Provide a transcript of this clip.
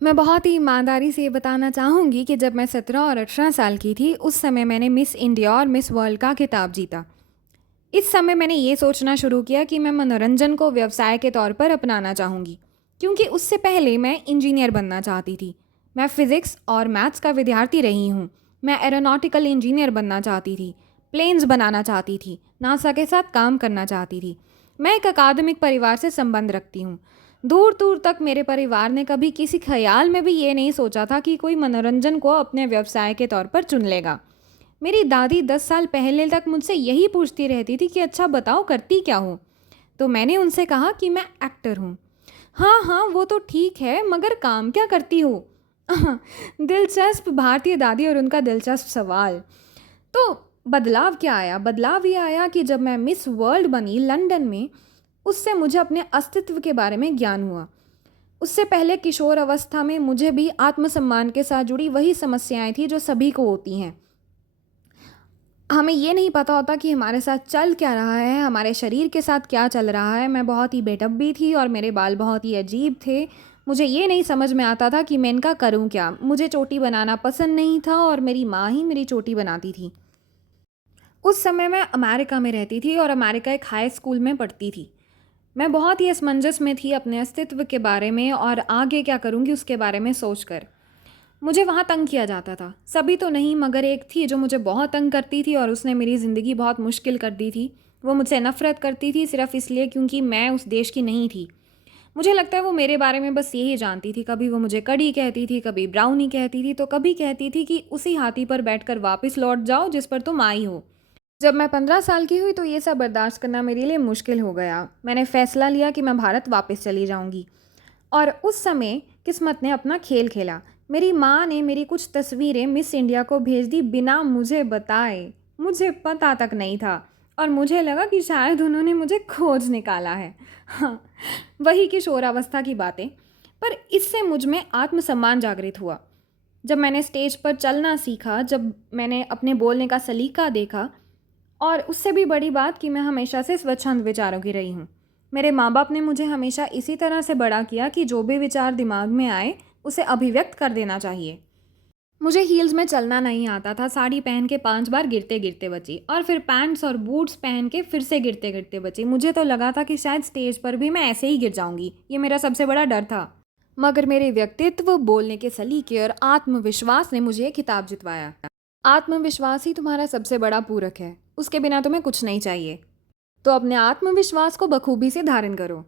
मैं बहुत ही ईमानदारी से ये बताना चाहूँगी कि जब मैं 17 और 18 साल की थी, उस समय मैंने मिस इंडिया और मिस वर्ल्ड का खिताब जीता। इस समय मैंने ये सोचना शुरू किया कि मैं मनोरंजन को व्यवसाय के तौर पर अपनाना चाहूँगी, क्योंकि उससे पहले मैं इंजीनियर बनना चाहती थी। मैं फिज़िक्स और मैथ्स का विद्यार्थी रही हूँ। मैं एरोनॉटिकल इंजीनियर बनना चाहती थी, प्लेन्स बनाना चाहती थी, नासा के साथ काम करना चाहती थी। मैं एक अकादमिक परिवार से संबंध रखती हूँ। दूर दूर तक मेरे परिवार ने कभी किसी ख्याल में भी ये नहीं सोचा था कि कोई मनोरंजन को अपने व्यवसाय के तौर पर चुन लेगा। मेरी दादी 10 साल पहले तक मुझसे यही पूछती रहती थी कि अच्छा बताओ करती क्या हो। तो मैंने उनसे कहा कि मैं एक्टर हूँ। हाँ हाँ, वो तो ठीक है, मगर काम क्या करती हो? दिलचस्प भारतीय दादी और उनका दिलचस्प सवाल। तो बदलाव क्या आया? बदलाव ये आया कि जब मैं मिस वर्ल्ड बनी लंदन में, उससे मुझे अपने अस्तित्व के बारे में ज्ञान हुआ। उससे पहले किशोर अवस्था में मुझे भी आत्मसम्मान के साथ जुड़ी वही समस्याएं थी जो सभी को होती हैं। हमें ये नहीं पता होता कि हमारे साथ चल क्या रहा है, हमारे शरीर के साथ क्या चल रहा है। मैं बहुत ही बेढब्बी थी और मेरे बाल बहुत ही अजीब थे। मुझे ये नहीं समझ में आता था कि मैं इनका करूँ क्या। मुझे चोटी बनाना पसंद नहीं था और मेरी माँ ही मेरी चोटी बनाती थी। उस समय मैं अमेरिका में रहती थी और अमेरिका एक हाई स्कूल में पढ़ती थी। मैं बहुत ही असमंजस में थी अपने अस्तित्व के बारे में और आगे क्या करूँगी उसके बारे में सोचकर। मुझे वहाँ तंग किया जाता था। सभी तो नहीं, मगर एक थी जो मुझे बहुत तंग करती थी और उसने मेरी ज़िंदगी बहुत मुश्किल कर दी थी। वो मुझसे नफ़रत करती थी सिर्फ़ इसलिए क्योंकि मैं उस देश की नहीं थी। मुझे लगता है वो मेरे बारे में बस यही जानती थी। कभी वो मुझे कड़ी कहती थी, कभी ब्राउनी कहती थी, तो कभी कहती थी कि उसी हाथी पर बैठकर वापस लौट जाओ जिस पर तुम आई हो। जब मैं 15 साल की हुई तो ये सब बर्दाश्त करना मेरे लिए मुश्किल हो गया। मैंने फ़ैसला लिया कि मैं भारत वापस चली जाऊँगी। और उस समय किस्मत ने अपना खेल खेला। मेरी माँ ने मेरी कुछ तस्वीरें मिस इंडिया को भेज दी बिना मुझे बताए। मुझे पता तक नहीं था और मुझे लगा कि शायद उन्होंने मुझे खोज निकाला है। हाँ, वही किशोरावस्था की बातें। पर इससे मुझ में आत्मसम्मान जागृत हुआ। जब मैंने स्टेज पर चलना सीखा, जब मैंने अपने बोलने का सलीका देखा, और उससे भी बड़ी बात कि मैं हमेशा से स्वच्छंद विचारों की रही हूँ। मेरे माँ बाप ने मुझे हमेशा इसी तरह से बड़ा किया कि जो भी विचार दिमाग में आए उसे अभिव्यक्त कर देना चाहिए। मुझे हील्स में चलना नहीं आता था। साड़ी पहन के 5 बार गिरते गिरते बची और फिर पैंट्स और बूट्स पहन के फिर से गिरते गिरते बची। मुझे तो लगा था कि शायद स्टेज पर भी मैं ऐसे ही गिर जाऊंगी। ये मेरा सबसे बड़ा डर था। मगर मेरे व्यक्तित्व, बोलने के सलीके और आत्मविश्वास ने मुझे ये खिताब जितवाया। आत्मविश्वास ही तुम्हारा सबसे बड़ा पूरक है। उसके बिना तुम्हें कुछ नहीं चाहिए। तो अपने आत्मविश्वास को बखूबी से धारण करो।